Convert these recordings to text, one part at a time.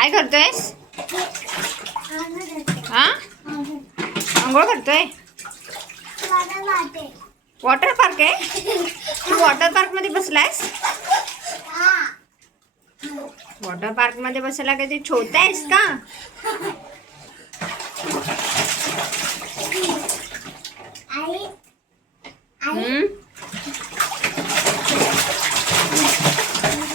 काय करतोयस? हा, आंघोळ करतोय. वॉटर पार्क आहे. तू वॉटर पार्क मध्ये बसलायस? वॉटर पार्क मध्ये बसायला काही छोटा आहेस का?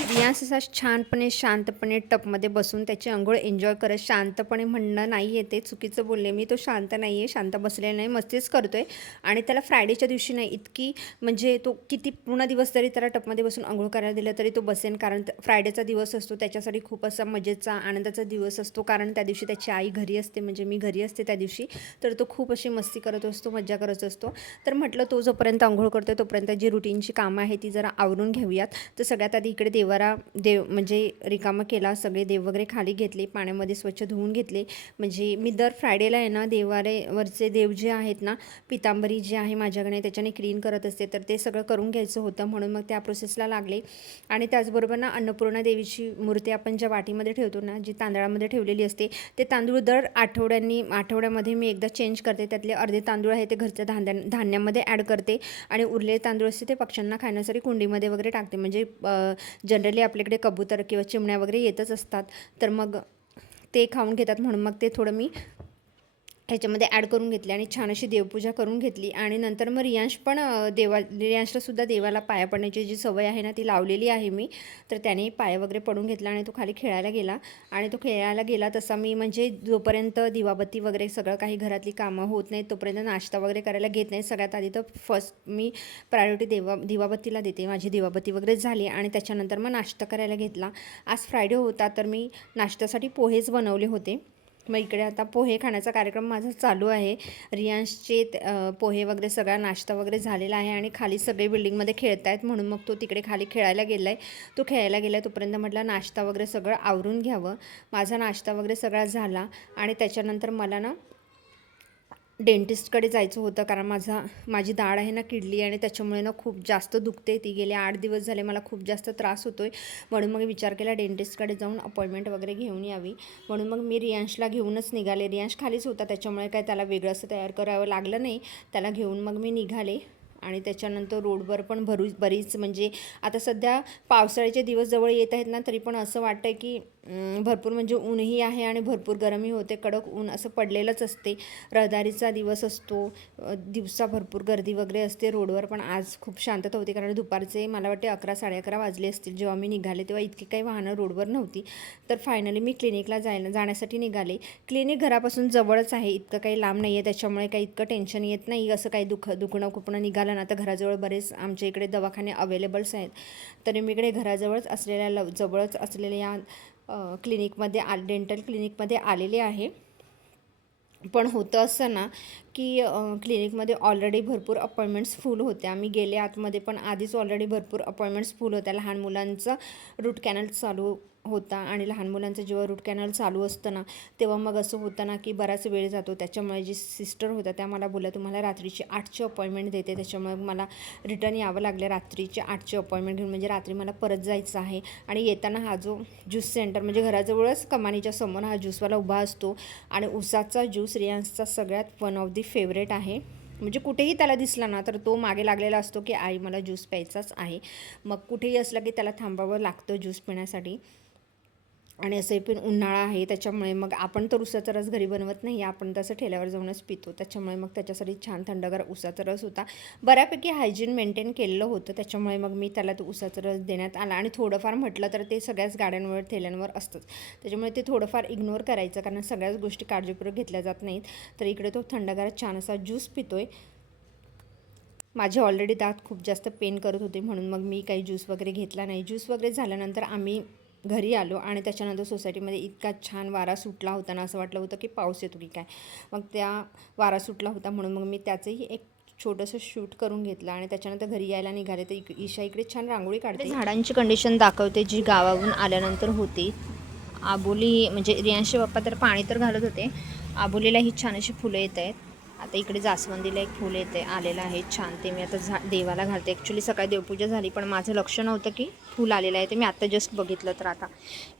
रियांश असा छानपणे शांतपणे टपमध्ये बसून त्याची अंघोळ एन्जॉय करत शांतपणे म्हणणं नाही येते, चुकीचं बोलले मी. तो शांत नाही आहे, शांत बसलेला नाही, मस्तीच करतोय. आणि त्याला फ्रायडेच्या दिवशी नाही इतकी म्हणजे तो किती पूर्ण दिवस जरी त्याला टपमध्ये बसून अंघोळ करायला दिलं तरी तो बसेन. कारण फ्रायडेचा दिवस असतो त्याच्यासाठी खूप असा मजेचा आनंदाचा दिवस असतो. कारण त्या दिवशी त्याची आई घरी असते, म्हणजे मी घरी असते त्या दिवशी. तर तो खूप अशी मस्ती करत असतो, मज्जा करत असतो. तर म्हटलं तो जोपर्यंत अंघोळ करतो तोपर्यंत जी रुटीनची कामं आहे ती जरा आवरून घेऊयात. तर सगळ्यात आधी इकडे देव म्हणजे रिकामा केला, सगळे देव वगैरे खाली घेतले, पाण्यामध्ये स्वच्छ धुवून घेतले. म्हणजे मी दर फ्रायडेला आहे ना देवारेवरचे देव जे आहेत ना, पितांबरी जे आहे माझ्याकडे त्याच्याने क्लीन करत असते. तर ते सगळं करून घ्यायचं होतं, म्हणून मग त्या प्रोसेसला लागले. आणि त्याचबरोबर ना अन्नपूर्णा देवीची मूर्ती आपण ज्या वाटीमध्ये ठेवतो ना, जी तांदळामध्ये ठेवलेली असते, ते तांदूळ दर आठवड्यामध्ये मी एकदा चेंज करते. त्यातले अर्धे तांदूळ आहे ते घरच्या धान्यामध्ये ॲड करते आणि उरलेले तांदूळ असते ते पक्ष्यांना खाण्यासाठी कुंडीमध्ये वगैरे टाकते. म्हणजे जनरली आपल्याकडे कबूतर किंवा चिमण्या वगैरे येतच असतात, तर मग ते खाऊन घेतात, म्हणून मग ते थोडं मी ह्याच्यामध्ये ॲड करून घेतले आणि छान अशी देवपूजा करून घेतली. आणि नंतर मग रियांश पण रियांशलासुद्धा देवाला पाया पडण्याची जी सवय आहे ना ती लावलेली आहे मी. तर त्याने पाया वगैरे पडून घेतला आणि तो खाली खेळायला गेला. आणि तो खेळायला गेला तसा मी म्हणजे जोपर्यंत दिवाबत्ती वगैरे सगळं काही घरातली कामं होत नाहीत तोपर्यंत नाश्ता वगैरे करायला घेत नाही. सगळ्यात आधी तर फर्स्ट मी प्रायोरिटी दिवाबत्तीला देते. माझी दिवाबत्ती वगैरे झाली आणि त्याच्यानंतर मग नाश्ता करायला घेतला. आज फ्रायडे होता तर मी नाश्त्यासाठी पोहेच बनवले होते. मग इकडे आता पोहे खाण्याचा कार्यक्रम माझा चालू आहे. रियांशचे पोहे वगैरे सगळा नाश्ता वगैरे झालेला आहे आणि खाली सगळे बिल्डिंगमध्ये खेळत आहेत, म्हणून मग तो तिकडे खाली खेळायला गेला आहे. तो खेळायला गेला तोपर्यंत म्हटलं नाश्ता वगैरे सगळं आवरून घ्यावं. माझा नाश्ता वगैरे सगळा झाला आणि त्याच्यानंतर मला ना डेंटिस्टकडे जायचं होतं. कारण माझी दाढ आहे ना किडली आणि त्याच्यामुळे ना खूप जास्त दुखते. ती गेले 8 दिवस झाले मला खूप जास्त त्रास होतो आहे. म्हणून मग विचार केला डेंटिस्टकडे जाऊन अपॉइंटमेंट वगैरे घेऊन यावी. म्हणून मग मी रियांशला घेऊनच निघाले. रियांश खालीच होता त्याच्यामुळे काय त्याला वेगळं असं तयार करावं लागलं नाही. त्याला घेऊन मग मी निघाले. आणि त्याच्यानंतर रोडवर पण बरीच म्हणजे आता सध्या पावसाळ्याचे दिवस जवळ येत आहेत ना, तरी पण असं वाटतं की भरपूर म्हणजे ऊनही आहे आणि भरपूर गरमही होते. कडक ऊन असं पडलेलंच असते. रहदारीचा दिवस असतो, दिवसा भरपूर गर्दी वगैरे असते रोडवर. पण आज खूप शांतता होती कारण दुपारचे मला वाटते 11-11:30 वाजले असतील जेव्हा मी निघाले. तेव्हा इतकी काही वाहनं रोडवर नव्हती. तर फायनली मी क्लिनिकला जाण्यासाठी निघाले. क्लिनिक घरापासून जवळच आहे, इतकं काही लांब नाही आहे, त्याच्यामुळे काही इतकं टेन्शन येत नाही. असं काही दुखणं खुपणं निघालं ना तर घराजवळ बरेच आमच्या इकडे दवाखाने अवेलेबल्स आहेत. तरी मी इकडे घराजवळच असलेल्या या क्लिनिकमध्ये डेंटल क्लिनिकमध्ये आलेले आहे. पण होतं असं ना की क्लिनिकमध्ये ऑलरेडी भरपूर अपॉइंटमेंट्स फुल होत्या. आम्ही गेले आतमध्ये पण आधीच ऑलरेडी भरपूर अपॉइंटमेंट्स फुल होत्या. लहान मुलांचं रूट कॅनल चालू होता आणि लहान मुलांचं जेव्हा रूट कॅनल चालू असतं ना तेव्हा मग असं होतं ना की बराच वेळ जातो. त्याच्यामुळे जी सिस्टर होत्या त्या मला बोलल्या तुम्हाला रात्रीची 8ची अपॉइंटमेंट देते. त्याच्यामुळे मला रिटर्न यावं लागलं रात्रीची 8ची अपॉइंटमेंट घेऊन. म्हणजे रात्री मला परत जायचं आहे. आणि येताना हा जो ज्यूस सेंटर म्हणजे घराजवळच कमानीच्या समोर हा ज्यूसवाला उभा असतो आणि उसाचा ज्यूस रियांशचा सगळ्यात वन ऑफ दी फेवरेट आहे. म्हणजे कुठेही त्याला दिसला ना तर तो मागे लागलेला असतो की आई मला ज्यूस प्यायचाच आहे. मग कुठेही असला की त्याला थांबावं लागतं ज्यूस पिण्यासाठी. आणि असंही पण उन्हाळा आहे त्याच्यामुळे मग आपण तर उसाचा रस घरी बनवत नाही, आपण तसं ठेल्यावर जाऊनच पितो. त्याच्यामुळे मग त्याच्यासाठी छान थंडगार उसाचा रस होता. बऱ्यापैकी हायजीन मेंटेन केलेलं होतं, त्याच्यामुळे मग मी त्याला तो उसाचा रस देण्यात आला. आणि थोडंफार म्हटलं तर ते सगळ्याच गाड्यांवर ठेल्यांवर असतंच, त्याच्यामुळे ते थोडंफार इग्नोर करायचं कारण सगळ्याच गोष्टी काळजीपूर्वक घेतल्या जात नाहीत. तर इकडे तो थंडगार छान असा ज्यूस पितोय. माझे ऑलरेडी दात खूप जास्त पेन करत होते म्हणून मग मी काही ज्यूस वगैरे घेतला नाही. ज्यूस वगैरे झाल्यानंतर आम्ही घरी आलो आणि त्याच्यानंतर सोसायटीमध्ये इतका छान वारा सुटला होता ना, असं वाटलं होतं की पाऊस येतो की काय. मग त्या वारा सुटला होता म्हणून मग मी त्याचंही एक छोटंसं शूट करून घेतलं आणि त्याच्यानंतर घरी यायला निघाले. तर ईशा इकडे छान रांगोळी काढते. झाडांची कंडिशन दाखवते जी गावाहून आल्यानंतर होती. आबोली म्हणजे रियांशचे पप्पा तर पाणी तर घालत होते. आबोलीला ही छान अशी फुलं येत आहेत. आता इकडे जास्वंदीला एक फूल येते आलेलं आहे छान, ते मी आता देवाला घालते. ॲक्च्युली सकाळी देवपूजा झाली पण माझं लक्ष नव्हतं की फूल आलेलं आहे, ते मी आत्ता जस्ट बघितलं. तर आता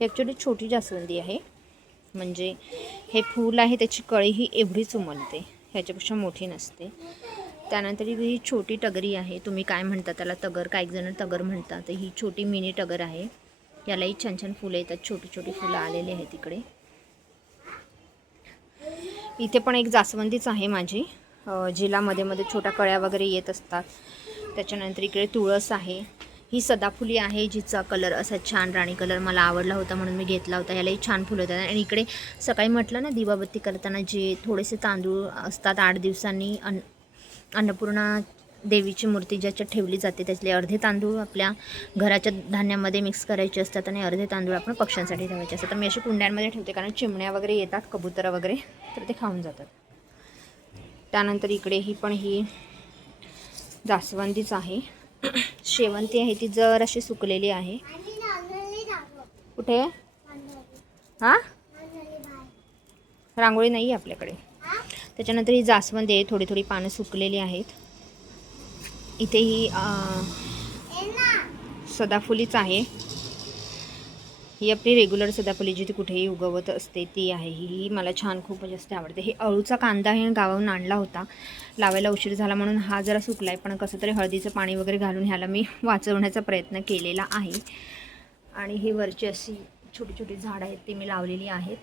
ॲक्च्युली छोटी जास्वंदी आहे म्हणजे हे फूल आहे त्याची कळी ही एवढीच उमलते, ह्याच्यापेक्षा मोठी नसते. त्यानंतर ही छोटी टगरी आहे, तुम्ही काय म्हणता त्याला, तगर, काही जण तगर म्हणतात. तर ही छोटी मिनी टगर आहे, यालाही छान छान फुलं येतात, छोटी छोटी फुलं आलेली आहेत इकडे. इथे पण एक जास्वंदीच आहे माझी, जिला मध्ये मध्ये छोट्या कळ्या वगैरे येत असतात. त्याच्यानंतर इकडे तुळस आहे, ही सदाफुली आहे जिचा कलर असा छान राणी कलर मला आवडला होता म्हणून मी घेतला होता. यालाही छान फुलं येतात. आणि इकडे सकाळी म्हटलं ना दिवाबत्ती करताना जे थोडेसे तांदूळ असतात 8 दिवसांनी अन्नपूर्णा देवीची मूर्ती ज्याच्यात ठेवली जाते त्यातले अर्धे तांदूळ आपल्या घराच्या धान्यामध्ये मिक्स करायचे असतात आणि अर्धे तांदूळ आपण पक्ष्यांसाठी ठेवायचे असतात. तर मी अशी कुंड्यांमध्ये ठेवते कारण चिमण्या वगैरे येतात, कबुतरं वगैरे, तर ते खाऊन जातात. त्यानंतर इकडे ही पण ही जास्वंदीच आहे. शेवंती आहे ती जर अशी सुकलेली आहे. कुठे? हां, रांगोळी नाही आहे आपल्याकडे. त्याच्यानंतर ही जास्वंदी आहे, थोडी थोडी पानं सुकलेली आहेत. इथे ही सदाफुलीच आहे, ही आपली रेग्युलर सदाफुली जी ती कुठेही उगवत असते ती आहे. ही मला छान खूप जास्त आवडते. हे अळूचा कांदा हे गावाहून आणला होता, लावायला उशीर झाला म्हणून हा जरा सुकला आहे, पण कसं तरी हळदीचं पाणी वगैरे घालून ह्याला मी वाचवण्याचा प्रयत्न केलेला आहे. आणि ही वरची अशी छोटी छोटी झाडं आहेत ती मी लावलेली आहेत,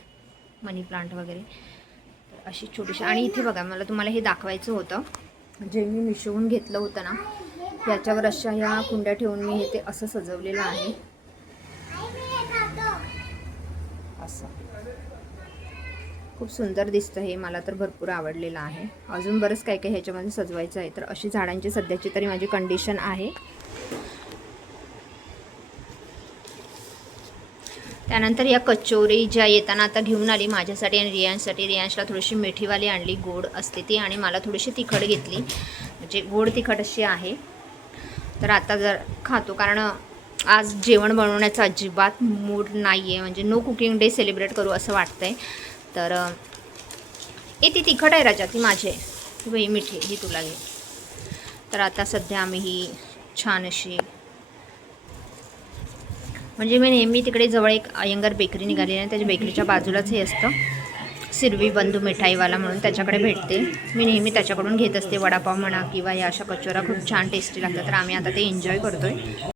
मनी प्लांट वगैरे, तर अशी छोटीशी. आणि इथे बघा, मला तुम्हाला हे दाखवायचं होतं, जे मी मिशोहून घेतलं होतं ना, याच्यावर अशा ह्या कुंड्या ठेवून मी हे ते असं सजवलेलं आहे. असं खूप सुंदर दिसतं हे, मला तर भरपूर आवडलेलं आहे. अजून बरंच काय काय ह्याच्यामध्ये सजवायचं आहे. तर अशी झाडांची सध्याची तरी माझी कंडिशन आहे. त्यानंतर या कचोरी ज्या येताना आता घेऊन आली माझ्यासाठी आणि रियांशसाठी. रियांशला थोडीशी मिठीवाली आणली, गोड असते ती, आणि मला थोडीशी तिखट घेतली, म्हणजे गोड तिखट अशी आहे. तर आता जर खातो, कारण आज जेवण बनवण्याचा अजिबात मूड नाही आहे, म्हणजे नो कुकिंग डे सेलिब्रेट करू असं वाटतं आहे. तर ती तिखट आहे राजा, ती माझी आहे, ही मिठी, ही तुला घे. तर आता सध्या आम्ही ही छान अशी, म्हणजे मी नेहमी तिकडे जवळ एक अयंगार बेकरी निघाली आहे, त्याच्या बेकरीच्या बाजूलाच हे असतं सिरवी बंधू मिठाईवाला म्हणून, त्याच्याकडे भेटते. मी नेहमी त्याच्याकडून घेत असते, वडापाव म्हणा किंवा या अशा कचोऱ्या खूप छान टेस्टी लागतात. तर आम्ही आता ते एन्जॉय करतो आहे.